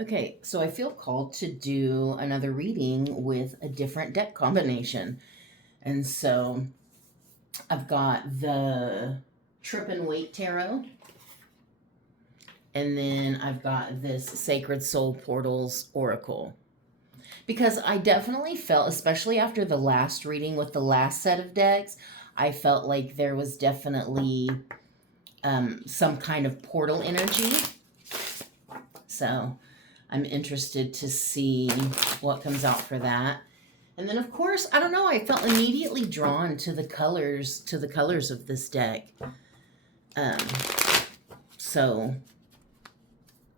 Okay, so I feel called to do another reading with a different deck combination. And so I've got the Trippin Waite Tarot, and then I've got this Sacred Soul Portals Oracle. Because I definitely felt, especially after the last reading with the last set of decks, I felt like there was definitely some kind of portal energy. So I'm interested to see what comes out for that. And then, of course, I don't know, I felt immediately drawn to the colors of this deck. Um, so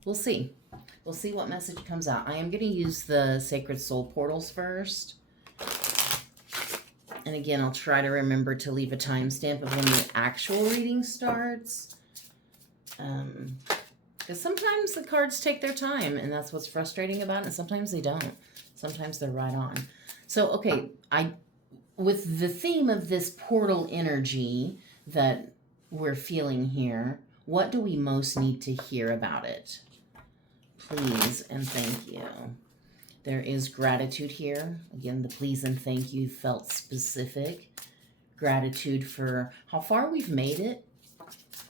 we'll see. We'll see what message comes out. I am going to use the Sacred Soul Portals first. And again, I'll try to remember to leave a timestamp of when the actual reading starts. Because sometimes the cards take their time, and that's what's frustrating about it. And sometimes they don't. Sometimes they're right on. So, okay, with the theme of this portal energy that we're feeling here, what do we most need to hear about it? Please and thank you. There is gratitude here. Again, the please and thank you felt specific. Gratitude for how far we've made it.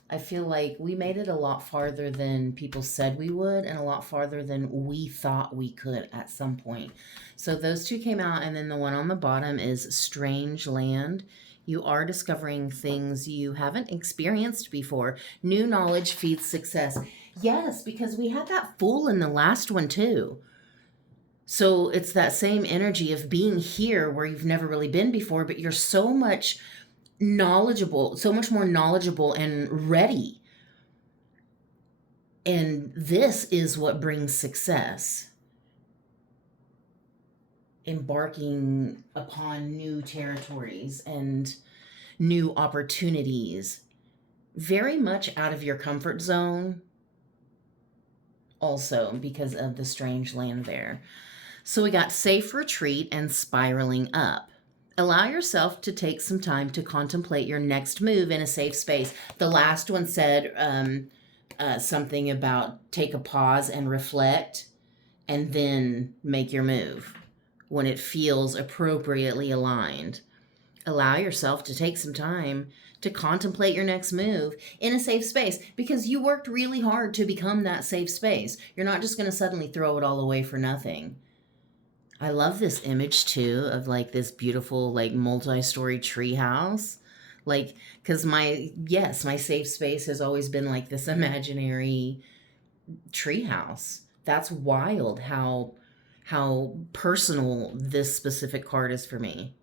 I feel like we made it a lot farther than people said we would, and a lot farther than we thought we could at some point. So those two came out, and then the one on the bottom is Strange Land. You are discovering things you haven't experienced before. New knowledge feeds success. Yes, because we had that Fool in the last one too. So it's that same energy of being here where you've never really been before, but you're so much knowledgeable, so much more knowledgeable and ready. And this is what brings success. Embarking upon new territories and new opportunities. Very much out of your comfort zone. Also, because of the Strange Land there. So we got safe retreat and spiraling up. Allow yourself to take some time to contemplate your next move in a safe space. The last one said something about take a pause and reflect and then make your move when it feels appropriately aligned. Allow yourself to take some time to contemplate your next move in a safe space because you worked really hard to become that safe space. You're not just going to suddenly throw it all away for nothing. I love this image too of like this beautiful like multi-story tree house. Like, because my safe space has always been like this imaginary tree house. That's wild how personal this specific card is for me.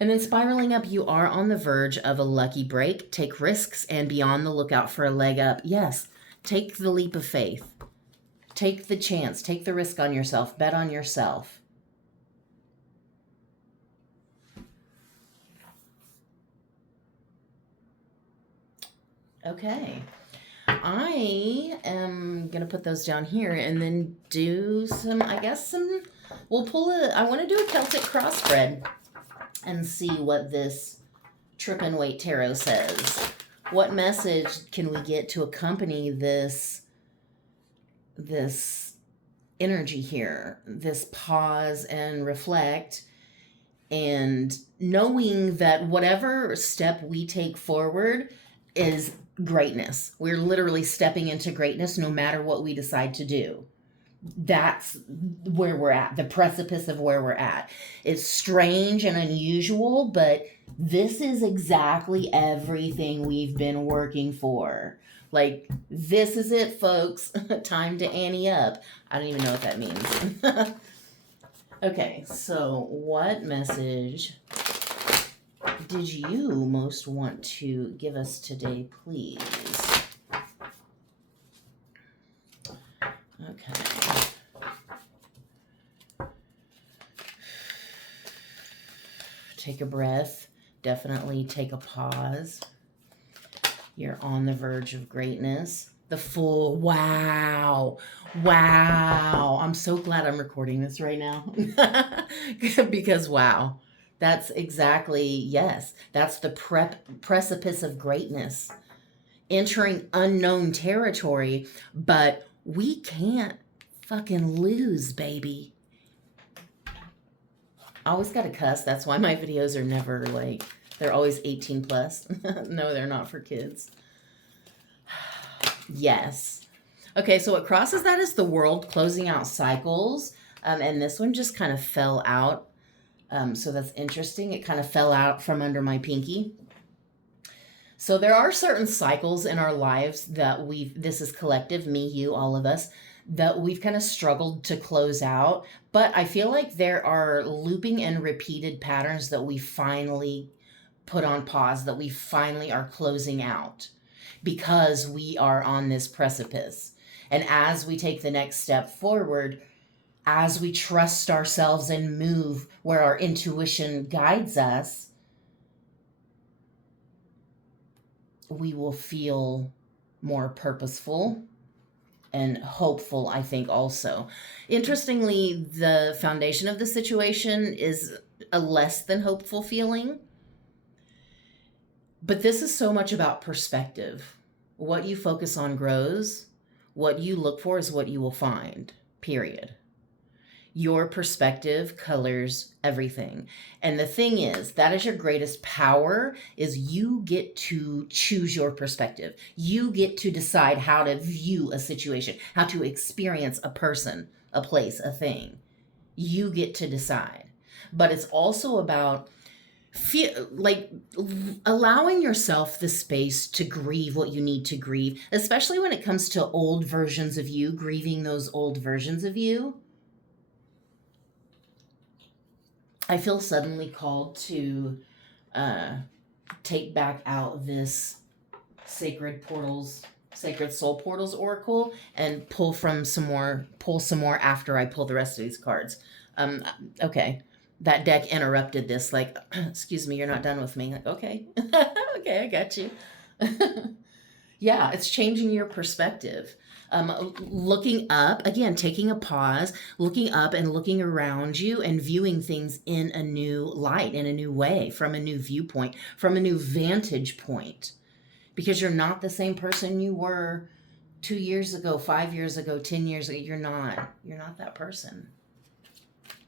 And then spiraling up, you are on the verge of a lucky break. Take risks and be on the lookout for a leg up. Yes, take the leap of faith. Take the chance. Take the risk on yourself. Bet on yourself. Okay. I am going to put those down here and then do some, we'll I want to do a Celtic crossbread and see what this Trippin Waite Tarot says. What message can we get to accompany this energy here? This pause and reflect, and knowing that whatever step we take forward is greatness. We're literally stepping into greatness no matter what we decide to do. That's where we're at, the precipice of where we're at. It's strange and unusual, but this is exactly everything we've been working for. Like, this is it, folks. Time to ante up. I don't even know what that means. Okay, so what message did you most want to give us today, please? Okay. Take a breath. Definitely take a pause. You're on the verge of greatness. The Fool. Wow. I'm so glad I'm recording this right now. Because wow. That's exactly, yes. That's the precipice of greatness. entering unknown territory, but we can't fucking lose, baby. I always gotta cuss. That's why my videos are never like, they're always 18 plus. No, they're not for kids. Yes. Okay, so what crosses that is the world closing out cycles. And this one just kind of fell out. So that's interesting. It kind of fell out from under my pinky. So there are certain cycles in our lives that this is collective, me, you, all of us, that we've kind of struggled to close out. But I feel like there are looping and repeated patterns that we finally put on pause, that we finally are closing out because we are on this precipice. And as we take the next step forward, as we trust ourselves and move where our intuition guides us, we will feel more purposeful and hopeful, I think, also. Interestingly, the foundation of the situation is a less than hopeful feeling. But this is so much about perspective. What you focus on grows. What you look for is what you will find, period. Your perspective colors everything. And the thing is, that is your greatest power, is you get to choose your perspective. You get to decide how to view a situation, how to experience a person, a place, a thing. You get to decide. But it's also about allowing yourself the space to grieve what you need to grieve, especially when it comes to old versions of you, grieving those old versions of you. I feel suddenly called to take back out this Sacred Soul Portals Oracle and pull some more after I pull the rest of these cards. Okay. That deck interrupted this, like, excuse me, you're not done with me. Like, okay. Okay, I got you. Yeah, it's changing your perspective. Looking up, again, taking a pause, looking up and looking around you and viewing things in a new light, in a new way, from a new viewpoint, from a new vantage point. Because you're not the same person you were 2 years ago, 5 years ago, 10 years ago. You're not that person.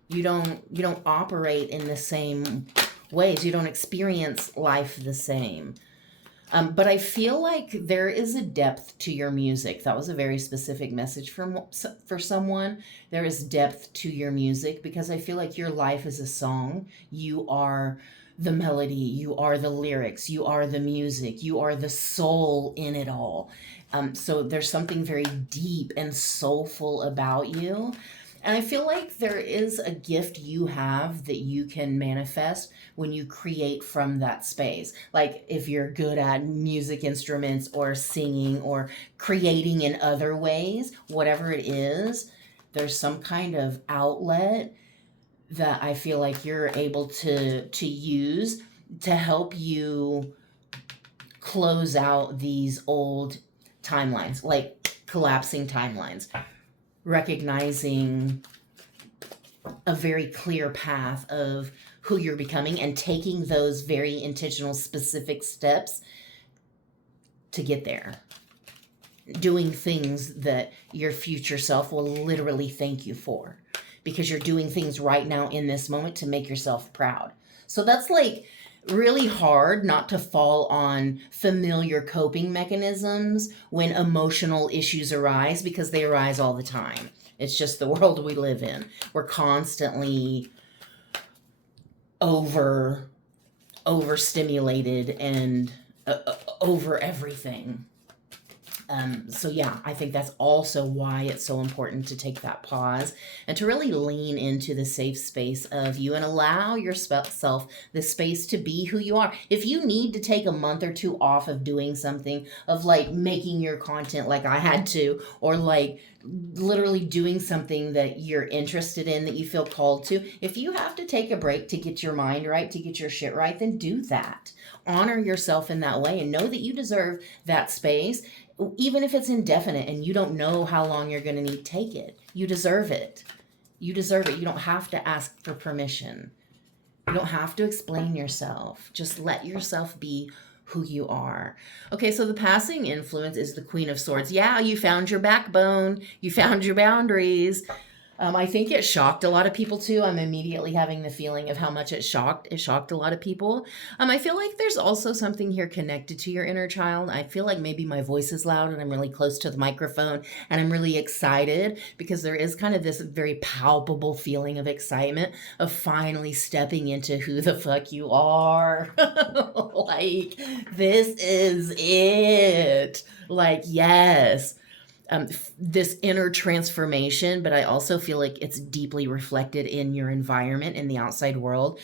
You don't operate in the same ways. You don't experience life the same. But I feel like there is a depth to your music. That was a very specific message for someone. There is depth to your music because I feel like your life is a song. You are the melody. You are the lyrics. You are the music. You are the soul in it all. So there's something very deep and soulful about you. And I feel like there is a gift you have that you can manifest when you create from that space. Like if you're good at music instruments or singing or creating in other ways, whatever it is, there's some kind of outlet that I feel like you're able to use to help you close out these old timelines, like collapsing timelines. Recognizing a very clear path of who you're becoming and taking those very intentional, specific steps to get there. Doing things that your future self will literally thank you for because you're doing things right now in this moment to make yourself proud. So that's like really hard not to fall on familiar coping mechanisms when emotional issues arise, because they arise all the time. It's just the world we live in. We're constantly overstimulated and over everything. So yeah, I think that's also why it's so important to take that pause and to really lean into the safe space of you and allow yourself the space to be who you are. If you need to take a month or two off of doing something, of like making your content like I had to, or like literally doing something that you're interested in, that you feel called to, if you have to take a break to get your mind right, to get your shit right, then do that. Honor yourself in that way and know that you deserve that space. Even if it's indefinite and you don't know how long you're going to need, take it. You deserve it. You deserve it. You don't have to ask for permission. You don't have to explain yourself. Just let yourself be who you are. Okay, so the passing influence is the Queen of Swords. Yeah, you found your backbone. You found your boundaries. I think it shocked a lot of people too. I'm immediately having the feeling of how much it shocked. It shocked a lot of people. I feel like there's also something here connected to your inner child. I feel like maybe my voice is loud and I'm really close to the microphone and I'm really excited because there is kind of this very palpable feeling of excitement of finally stepping into who the fuck you are. Like, this is it. Like, yes. This inner transformation, but I also feel like it's deeply reflected in your environment in the outside world.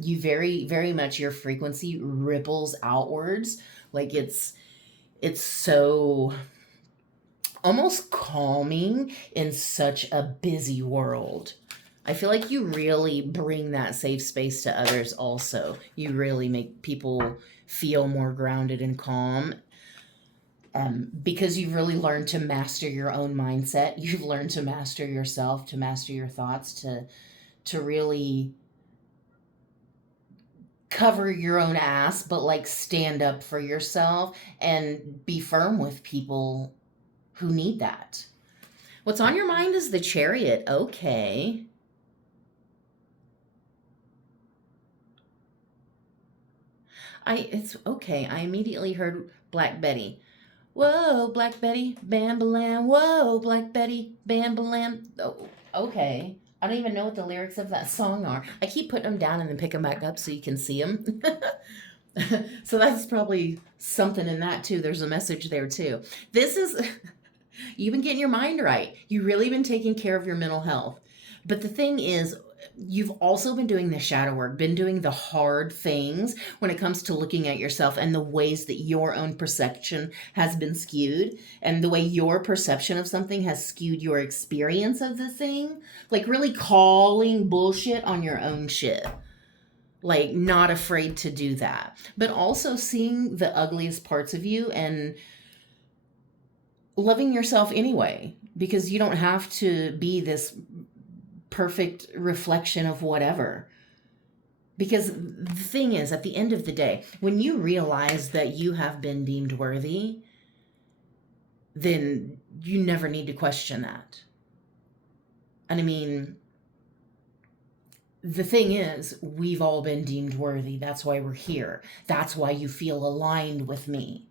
You very, very much, your frequency ripples outwards. Like it's so almost calming in such a busy world. I feel like you really bring that safe space to others also. You really make people feel more grounded and calm. Because you've really learned to master your own mindset. You've learned to master yourself, to master your thoughts, to really cover your own ass, but like stand up for yourself and be firm with people who need that. What's on your mind is the Chariot. Okay. It's okay. I immediately heard Black Betty. Whoa, Black Betty, bam-balam. Whoa, Black Betty, bam-balam. Oh, okay. I don't even know what the lyrics of that song are. I keep putting them down and then pick them back up so you can see them. So that's probably something in that too. There's a message there too. This is, you've been getting your mind right. You've really been taking care of your mental health. But the thing is, you've also been doing the shadow work, been doing the hard things when it comes to looking at yourself and the ways that your own perception has been skewed and the way your perception of something has skewed your experience of the thing. Like really calling bullshit on your own shit. Like not afraid to do that. But also seeing the ugliest parts of you and loving yourself anyway, because you don't have to be this perfect reflection of whatever. Because the thing is, at the end of the day, when you realize that you have been deemed worthy, then you never need to question that. And I mean, the thing is, we've all been deemed worthy. That's why we're here. That's why you feel aligned with me.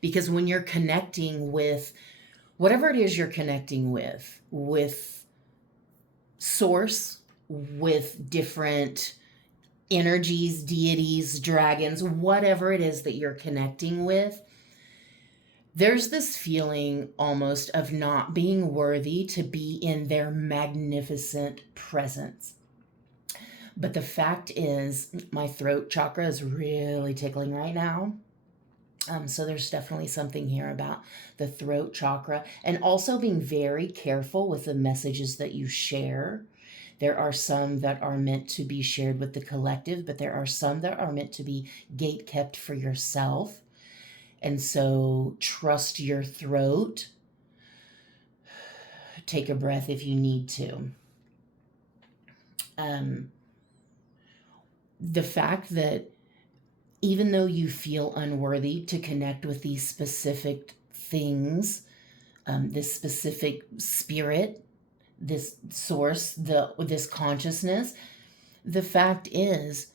Because when you're connecting with whatever it is you're connecting with source, with different energies, deities, dragons, whatever it is that you're connecting with, there's this feeling almost of not being worthy to be in their magnificent presence. But the fact is, my throat chakra is really tickling right now. So there's definitely something here about the throat chakra and also being very careful with the messages that you share. There are some that are meant to be shared with the collective, but there are some that are meant to be gate kept for yourself. And so trust your throat. Take a breath if you need to. The fact that even though you feel unworthy to connect with these specific things, this specific spirit, this source, this consciousness, the fact is,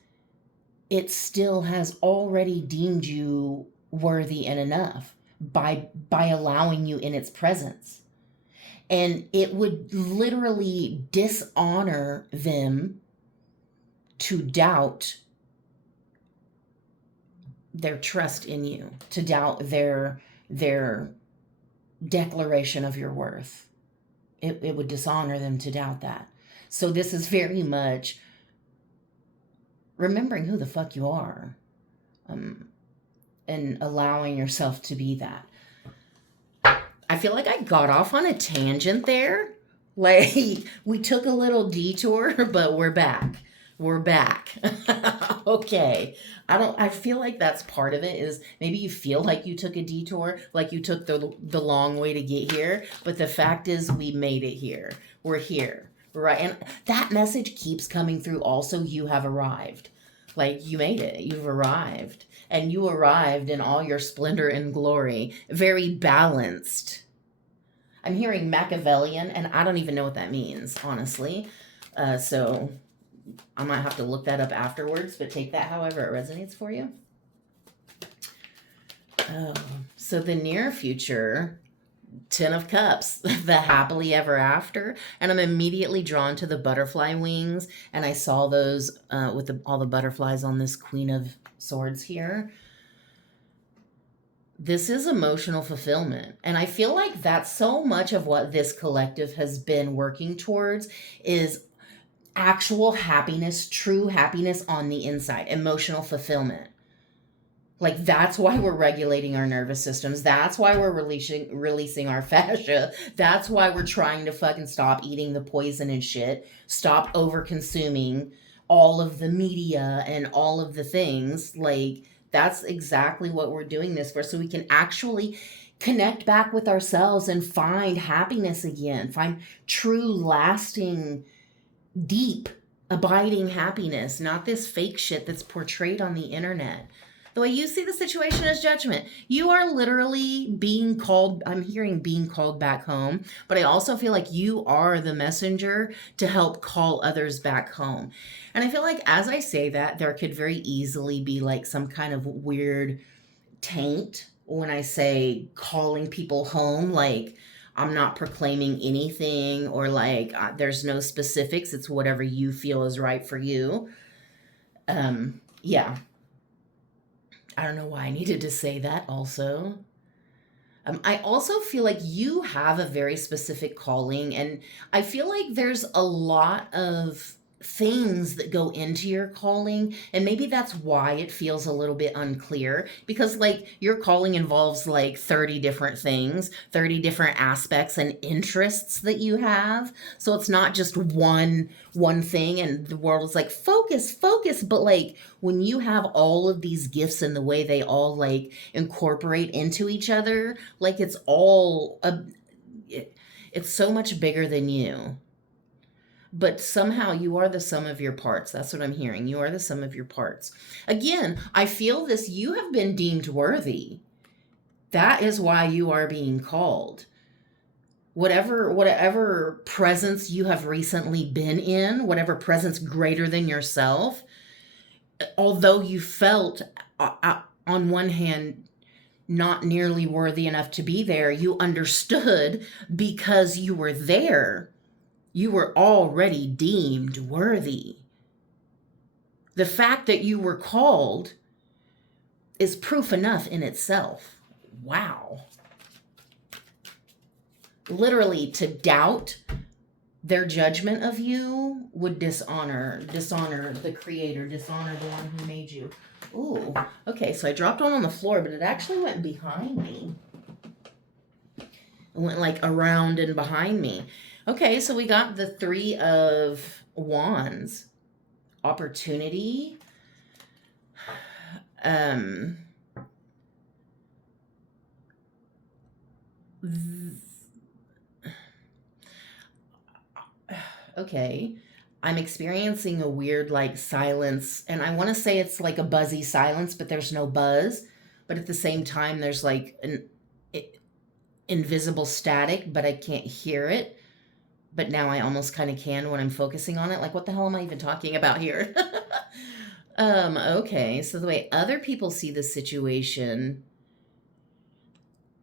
it still has already deemed you worthy and enough by allowing you in its presence. And it would literally dishonor them to doubt their trust in you, to doubt their declaration of your worth. It would dishonor them to doubt that. So this is very much remembering who the fuck you are, and allowing yourself to be that. I feel like I got off on a tangent there. Like, we took a little detour, but we're back. We're back. Okay. I feel like that's part of it, is maybe you feel like you took a detour, like you took the long way to get here. But the fact is, we made it here. We're here. Right. And that message keeps coming through. Also, you have arrived. Like, you made it. You've arrived. And you arrived in all your splendor and glory. Very balanced. I'm hearing Machiavellian, and I don't even know what that means, honestly. So I might have to look that up afterwards, but take that however it resonates for you. Oh, so the near future, 10 of Cups, the happily ever after. And I'm immediately drawn to the butterfly wings. And I saw those with all the butterflies on this Queen of Swords here. This is emotional fulfillment. And I feel like that's so much of what this collective has been working towards is actual happiness, true happiness on the inside, emotional fulfillment. Like, that's why we're regulating our nervous systems. That's why we're releasing our fascia. That's why we're trying to fucking stop eating the poison and shit. Stop over consuming all of the media and all of the things. Like, that's exactly what we're doing this for. So we can actually connect back with ourselves and find happiness again. Find true, lasting, deep, abiding happiness. Not this fake shit that's portrayed on the internet. The way you see the situation as judgment. You are literally being called, I'm hearing being called back home, but I also feel like you are the messenger to help call others back home. And I feel like as I say that, there could very easily be like some kind of weird taint when I say calling people home, like I'm not proclaiming anything, or like there's no specifics. It's whatever you feel is right for you. Yeah. I don't know why I needed to say that also. I also feel like you have a very specific calling, and I feel like there's a lot of things that go into your calling, and maybe that's why it feels a little bit unclear, because like your calling involves like 30 different things, 30 different aspects and interests that you have. So it's not just one thing, and the world is like focus, but like when you have all of these gifts and the way they all like incorporate into each other, like it's all it's so much bigger than you. But somehow you are the sum of your parts. That's what I'm hearing. You are the sum of your parts. Again, I feel this, you have been deemed worthy. That is why you are being called. Whatever presence you have recently been in, whatever presence greater than yourself, although you felt on one hand not nearly worthy enough to be there, you understood because you were there. You were already deemed worthy. The fact that you were called is proof enough in itself. Wow. Literally, to doubt their judgment of you would dishonor the creator, dishonor the one who made you. Ooh, okay, so I dropped one on the floor, but it actually went behind me. It went like around and behind me. Okay, so we got the 3 of Wands. Opportunity. Okay. I'm experiencing a weird like silence, and I want to say it's like a buzzy silence, but there's no buzz. But at the same time, there's like an invisible static, but I can't hear it. But now I almost kind of can when I'm focusing on it. Like, what the hell am I even talking about here? Okay, so the way other people see the situation,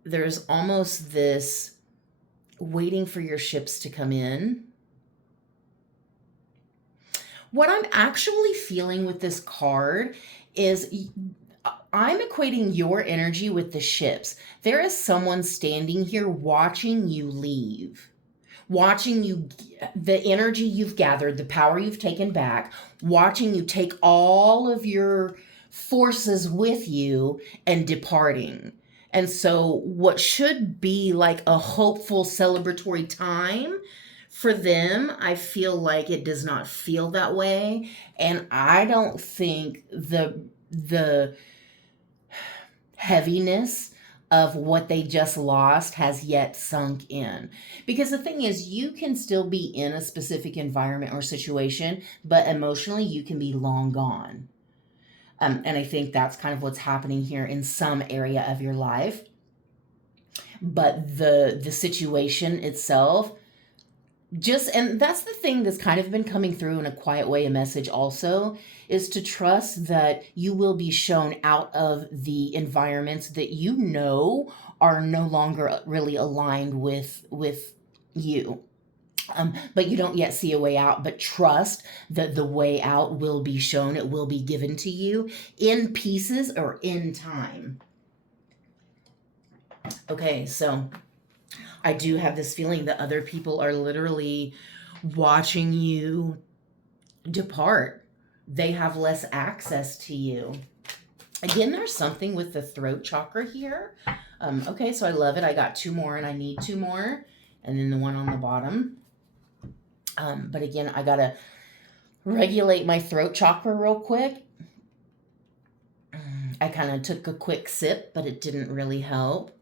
there's almost this waiting for your ships to come in. What I'm actually feeling with this card is I'm equating your energy with the ships. There is someone standing here watching you leave. Watching you, the energy you've gathered, the power you've taken back, watching you take all of your forces with you and departing. And so what should be like a hopeful celebratory time for them, I feel like it does not feel that way. And I don't think the heaviness of what they just lost has yet sunk in. Because the thing is, you can still be in a specific environment or situation, but emotionally you can be long gone. And I think that's kind of what's happening here in some area of your life. But the situation itself, just, and that's the thing that's kind of been coming through in a quiet way, a message also, is to trust that you will be shown out of the environments that you know are no longer really aligned with you. But you don't yet see a way out, but trust that the way out will be shown, it will be given to you in pieces or in time. Okay, so I do have this feeling that other people are literally watching you depart. They have less access to you. Again, there's something with the throat chakra here. Okay, so I love it. I got 2 more and I need 2 more. And then the one on the bottom. But again, I gotta regulate my throat chakra real quick. I kind of took a quick sip, but it didn't really help.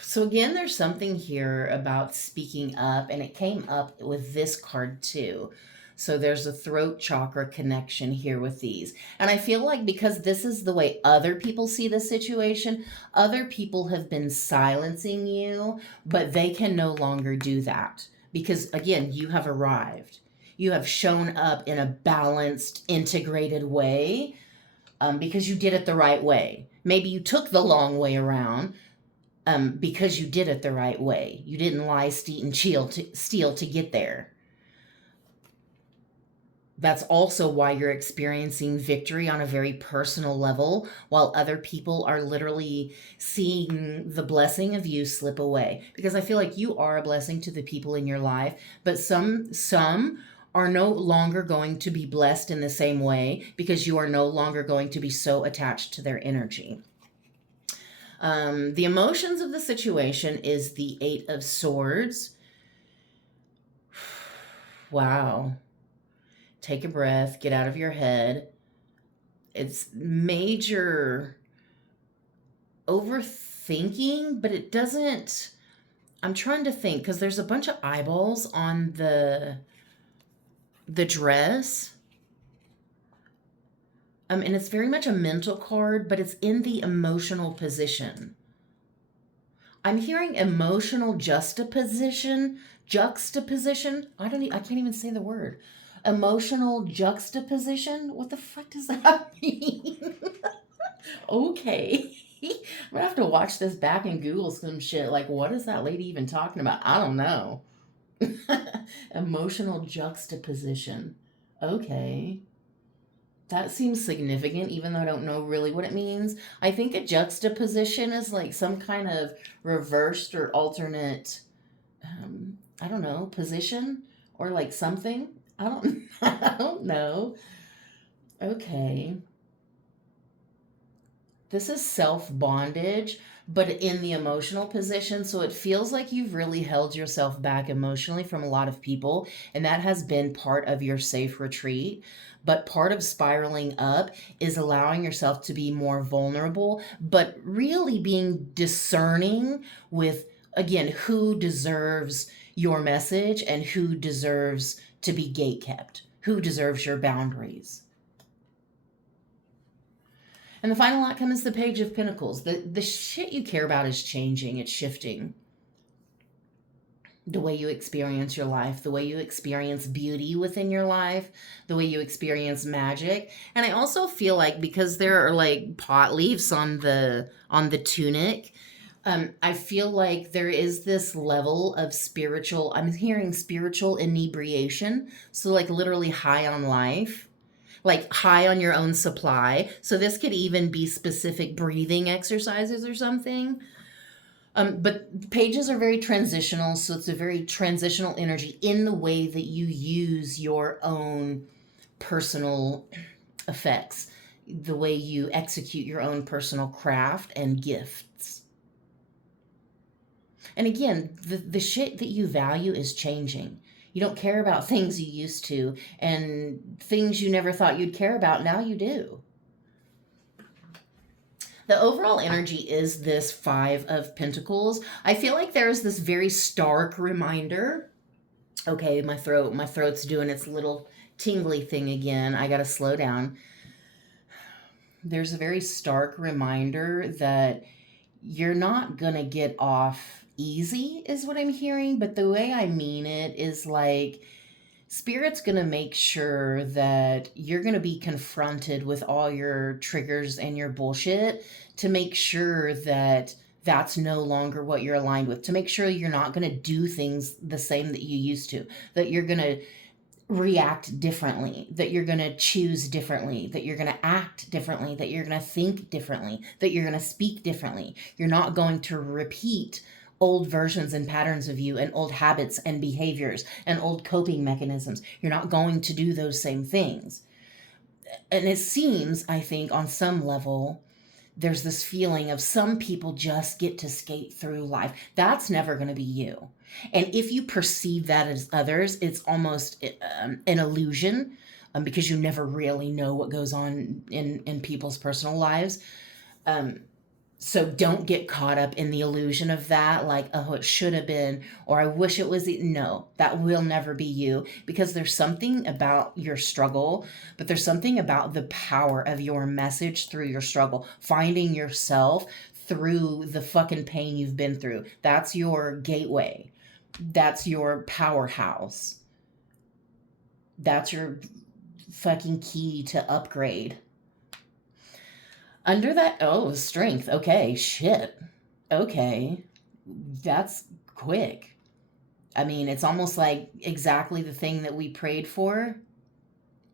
So again, there's something here about speaking up, and it came up with this card too. So there's a throat chakra connection here with these. And I feel like because this is the way other people see the situation, other people have been silencing you, but they can no longer do that. Because again, you have arrived. You have shown up in a balanced, integrated way because you did it the right way. Maybe you took the long way around because you did it the right way. You didn't lie, steal, and steal to get there. That's also why you're experiencing victory on a very personal level, while other people are literally seeing the blessing of you slip away. Because I feel like you are a blessing to the people in your life, but some are no longer going to be blessed in the same way because you are no longer going to be so attached to their energy. The emotions of the situation is the 8 of Swords. Wow. Take a breath, get out of your head. It's major overthinking, but it doesn't, I'm trying to think because there's a bunch of eyeballs on the dress. And it's very much a mental card, but it's in the emotional position. I'm hearing emotional juxtaposition. I can't even say the word. Emotional juxtaposition? What the fuck does that mean? Okay. I'm gonna have to watch this back and Google some shit. Like, what is that lady even talking about? I don't know. Emotional juxtaposition. Okay. That seems significant, even though I don't know really what it means. I think a juxtaposition is like some kind of reversed or alternate, I don't know, position or like something. I don't know. Okay. This is self-bondage, but in the emotional position. So it feels like you've really held yourself back emotionally from a lot of people. And that has been part of your safe retreat. But part of spiraling up is allowing yourself to be more vulnerable, but really being discerning with, again, who deserves your message and who deserves to be gatekept, who deserves your boundaries. And the final outcome is the Page of Pentacles. The shit you care about is changing, it's shifting. The way you experience your life, the way you experience beauty within your life, the way you experience magic. And I also feel like because there are like pot leaves on the tunic, I feel like there is this level of spiritual, I'm hearing spiritual inebriation. So like literally high on life, like high on your own supply. So this could even be specific breathing exercises or something. But pages are very transitional, so it's a very transitional energy in the way that you use your own personal effects, the way you execute your own personal craft and gifts. And again, the shit that you value is changing. You don't care about things you used to, and things you never thought you'd care about, now you do. The overall energy is this 5 of Pentacles. I feel like there's this very stark reminder. Okay, my throat's doing its little tingly thing again. I gotta slow down. there's a very stark reminder that you're not going to get off easy, is what I'm hearing. But the way I mean it is like, Spirit's going to make sure that you're going to be confronted with all your triggers and your bullshit to make sure that that's no longer what you're aligned with, to make sure you're not going to do things the same that you used to, that you're going to react differently, that you're going to choose differently, that you're going to act differently, that you're going to think differently, that you're going to speak differently. You're not going to repeat old versions and patterns of you and old habits and behaviors and old coping mechanisms. You're not going to do those same things. And it seems, I think, on some level, there's this feeling of some people just get to skate through life. That's never going to be you. And if you perceive that as others, it's almost an illusion, because you never really know what goes on in people's personal lives. So don't get caught up in the illusion of that, like, oh, it should have been, or I wish it was. No, that will never be you, because there's something about your struggle, but there's something about the power of your message through your struggle, finding yourself through the fucking pain you've been through. That's your gateway. That's your powerhouse. That's your fucking key to upgrade. Under that, oh, strength. Okay, shit. Okay. That's quick. I mean, it's almost like exactly the thing that we prayed for.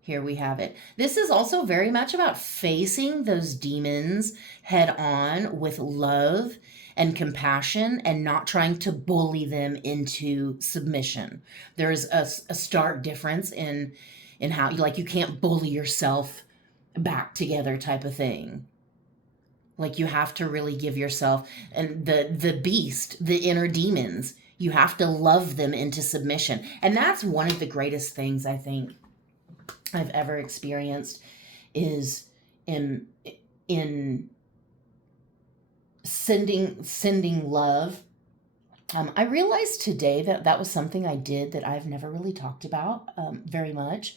Here we have it. This is also very much about facing those demons head on with love and compassion and not trying to bully them into submission. There's a stark difference in how, like, you can't bully yourself back together type of thing. Like, you have to really give yourself, and the beast, the inner demons, you have to love them into submission. And that's one of the greatest things I think I've ever experienced, is in sending love. I realized today that was something I did that I've never really talked about very much.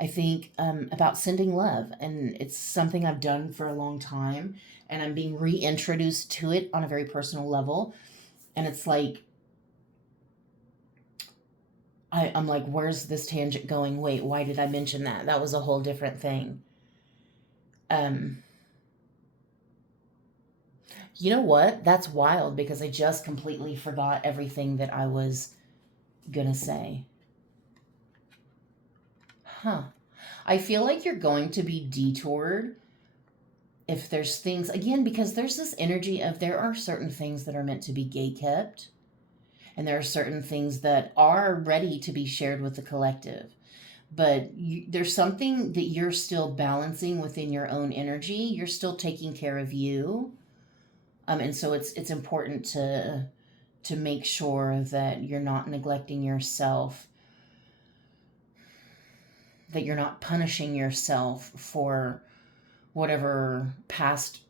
I think about sending love, and it's something I've done for a long time, and I'm being reintroduced to it on a very personal level. And it's like, I'm like, where's this tangent going? Wait, why did I mention that? That was a whole different thing. You know what? That's wild, because I just completely forgot everything that I was gonna say. Huh. I feel like you're going to be detoured if there's things, again, because there's this energy of, there are certain things that are meant to be gate kept, and there are certain things that are ready to be shared with the collective. But there's something that you're still balancing within your own energy. You're still taking care of you. And so it's important to make sure that you're not neglecting yourself, that you're not punishing yourself for whatever past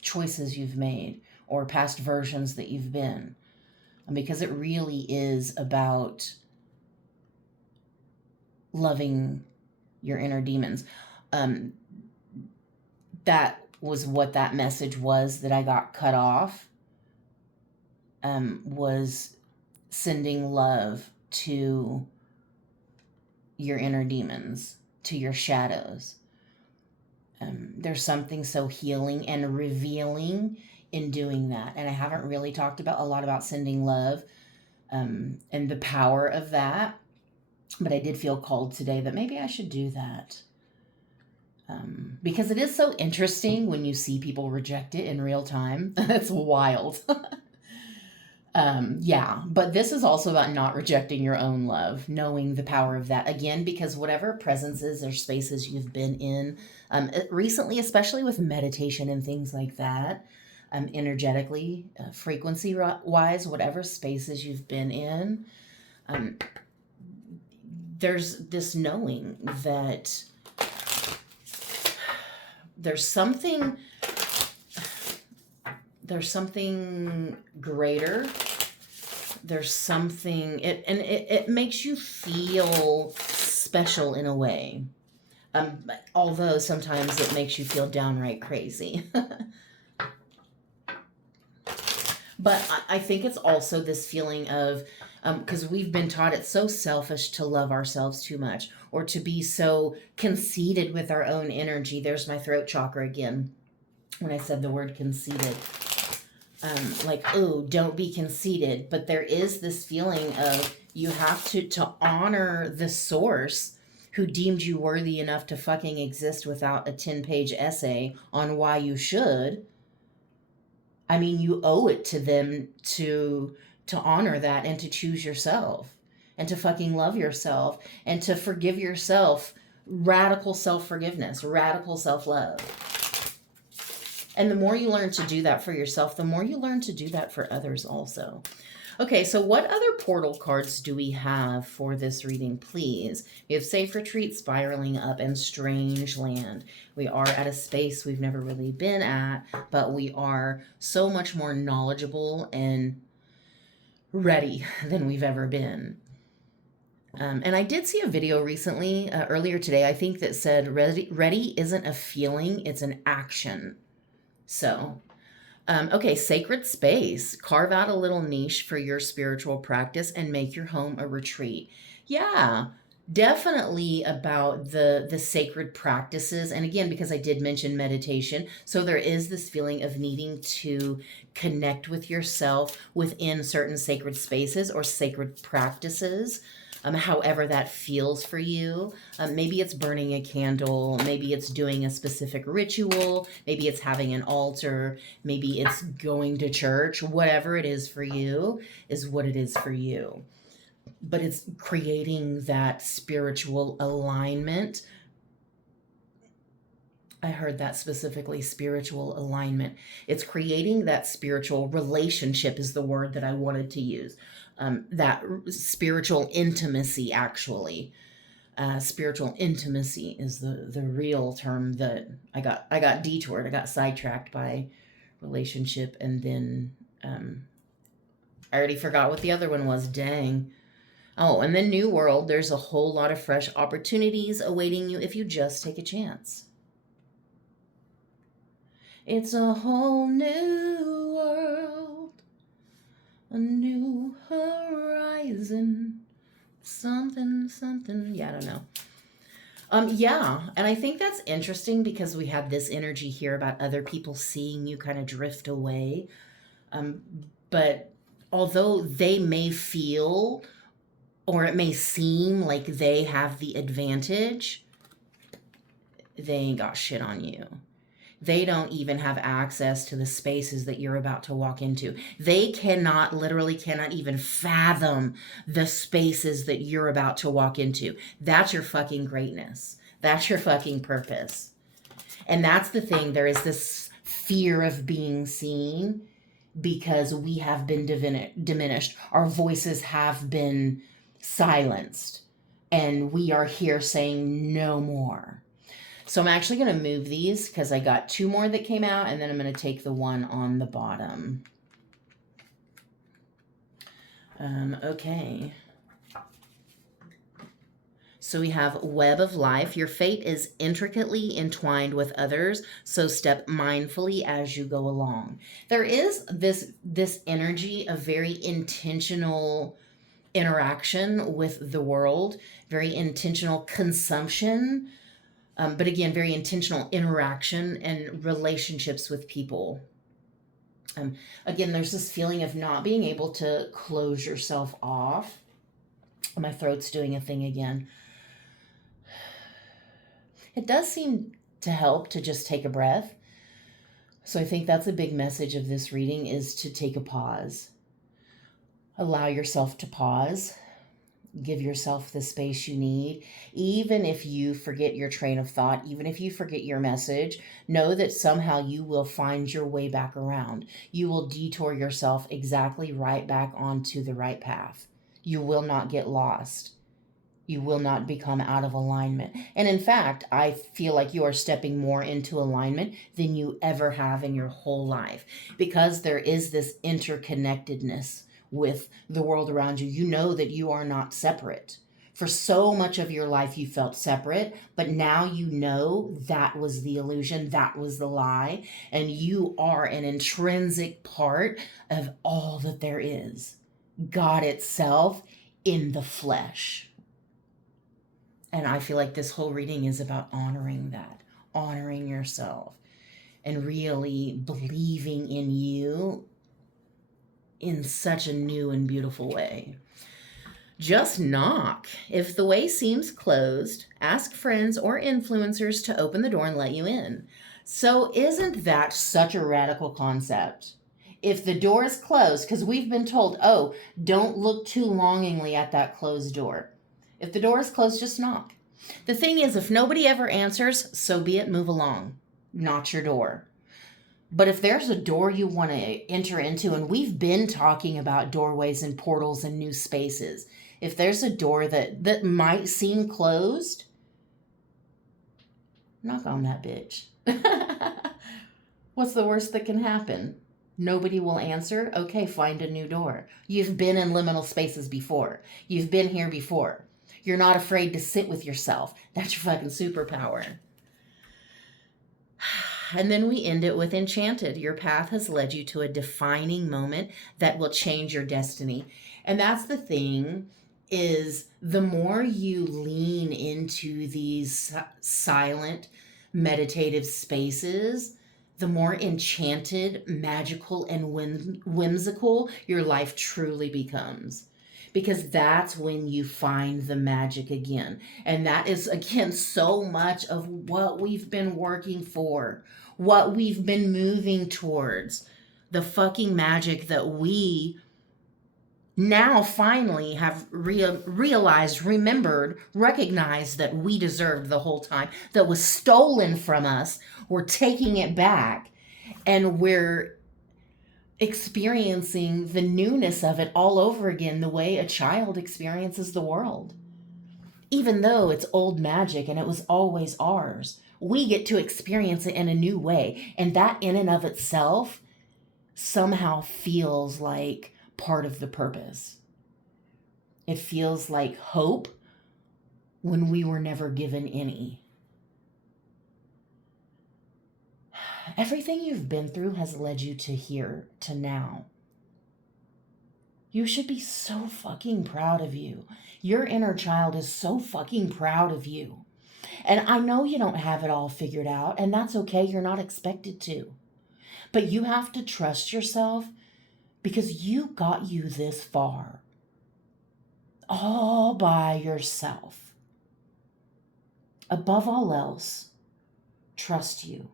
choices you've made or past versions that you've been. Because it really is about loving your inner demons. That was what that message was that I got cut off, was sending love to your inner demons, to your shadows. There's something so healing and revealing in doing that. And I haven't really talked a lot about sending love, and the power of that. But I did feel called today that maybe I should do that. Because it is so interesting when you see people reject it in real time. It's wild. Yeah, but this is also about not rejecting your own love, knowing the power of that. Again, because whatever presences or spaces you've been in, recently, especially with meditation and things like that, energetically, frequency-wise, whatever spaces you've been in, there's this knowing that there's something greater. There's something, it makes you feel special in a way. Although sometimes it makes you feel downright crazy. But I think it's also this feeling of, because we've been taught it's so selfish to love ourselves too much or to be so conceited with our own energy. There's my throat chakra again when I said the word conceited. Like, oh, don't be conceited. But there is this feeling of you have to honor the source who deemed you worthy enough to fucking exist without a 10-page essay on why you should. I mean, you owe it to them to honor that and to choose yourself and to fucking love yourself and to forgive yourself. Radical self-forgiveness, radical self-love. And the more you learn to do that for yourself, the more you learn to do that for others also. Okay, so what other portal cards do we have for this reading, please? We have Safe Retreat, Spiraling Up, and Strange Land. We are at a space we've never really been at, but we are so much more knowledgeable and ready than we've ever been. And I did see a video recently, earlier today, I think, that said ready isn't a feeling, it's an action. So... okay, sacred space. Carve out a little niche for your spiritual practice and make your home a retreat. Yeah, definitely about the sacred practices. And again, because I did mention meditation, so there is this feeling of needing to connect with yourself within certain sacred spaces or sacred practices. However that feels for you. Maybe it's burning a candle, maybe it's doing a specific ritual, maybe it's having an altar, maybe it's going to church. Whatever it is for you is what it is for you. But it's creating that spiritual alignment. I heard that specifically, spiritual alignment. It's creating that spiritual relationship is the word that I wanted to use. That spiritual intimacy, actually. Spiritual intimacy is the real term that I got detoured. I got sidetracked by relationship, and then I already forgot what the other one was. Dang. Oh, and then New World. There's a whole lot of fresh opportunities awaiting you if you just take a chance. It's a whole new world, a new horizon, something, yeah, I don't know. Yeah, and I think that's interesting because we have this energy here about other people seeing you kind of drift away. But although they may feel, or it may seem like they have the advantage, they ain't got shit on you. They don't even have access to the spaces that you're about to walk into. They literally cannot even fathom the spaces that you're about to walk into. That's your fucking greatness. That's your fucking purpose. And that's the thing. There is this fear of being seen because we have been diminished. Our voices have been silenced. And we are here saying no more. So I'm actually going to move these because I got 2 more that came out, and then I'm going to take the one on the bottom. Okay. So we have Web of Life. Your fate is intricately entwined with others, so step mindfully as you go along. There is this energy of very intentional interaction with the world, very intentional consumption, but again, very intentional interaction and relationships with people. Again, there's this feeling of not being able to close yourself off. My throat's doing a thing again. It does seem to help to just take a breath. So I think that's a big message of this reading, is to take a pause. Allow yourself to pause. Give yourself the space you need. Even if you forget your train of thought, even if you forget your message, know that somehow you will find your way back around. You will detour yourself exactly right back onto the right path. You will not get lost. You will not become out of alignment. And in fact, I feel like you are stepping more into alignment than you ever have in your whole life, because there is this interconnectedness with the world around you. You know that you are not separate For so much of your life, you felt separate, but now you know that was the illusion, that was the lie, and you are an intrinsic part of all that there is. God itself in the flesh. And I feel like this whole reading is about honoring that, honoring yourself, and really believing in you in such a new and beautiful way. Just knock. If the way seems closed, ask friends or influencers to open the door and let you in. So, isn't that such a radical concept? If the door is closed, because we've been told, oh, don't look too longingly at that closed door. If the door is closed, just knock. The thing is, if nobody ever answers, so be it, move along. Not your door. But if there's a door you want to enter into, and we've been talking about doorways and portals and new spaces, if there's a door that might seem closed, knock on that bitch. What's the worst that can happen? Nobody will answer? Okay, find a new door. You've been in liminal spaces before. You've been here before. You're not afraid to sit with yourself. That's your fucking superpower. And then we end it with enchanted. Your path has led you to a defining moment that will change your destiny. And that's the thing, is the more you lean into these silent, meditative spaces, the more enchanted, magical, and whimsical your life truly becomes. Because that's when you find the magic again. And that is, again, so much of what we've been working for, what we've been moving towards. The fucking magic that we now finally have realized, remembered, recognized that we deserved the whole time, that was stolen from us. We're taking it back, and we're experiencing the newness of it all over again, the way a child experiences the world. Even though it's old magic and it was always ours, we get to experience it in a new way. And that in and of itself somehow feels like part of the purpose. It feels like hope when we were never given any. Everything you've been through has led you to here, to now. You should be so fucking proud of you. Your inner child is so fucking proud of you. And I know you don't have it all figured out, and that's okay. You're not expected to. But you have to trust yourself, because you got you this far all by yourself. Above all else, trust you.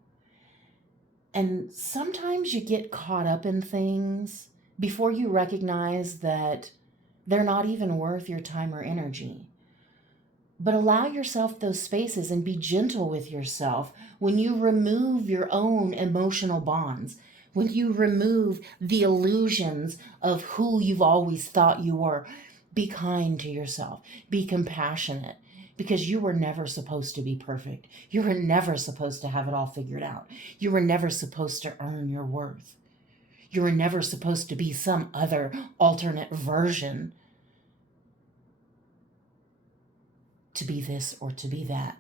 And sometimes you get caught up in things before you recognize that they're not even worth your time or energy. But allow yourself those spaces and be gentle with yourself when you remove your own emotional bonds, when you remove the illusions of who you've always thought you were. Be kind to yourself. Be compassionate. Because you were never supposed to be perfect. You were never supposed to have it all figured out. You were never supposed to earn your worth. You were never supposed to be some other alternate version, to be this or to be that,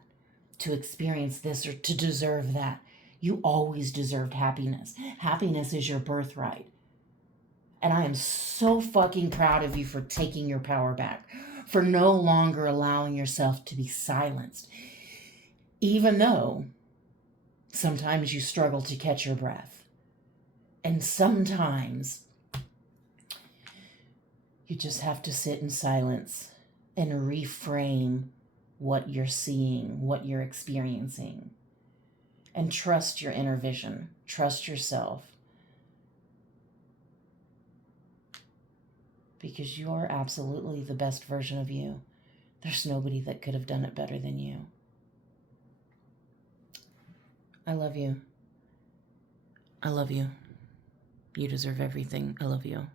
to experience this or to deserve that. You always deserved happiness. Happiness is your birthright. And I am so fucking proud of you for taking your power back, for no longer allowing yourself to be silenced, even though sometimes you struggle to catch your breath. And sometimes you just have to sit in silence and reframe what you're seeing, what you're experiencing. And trust your inner vision. Trust yourself. Because you are absolutely the best version of you. There's nobody that could have done it better than you. I love you. I love you. You deserve everything. I love you.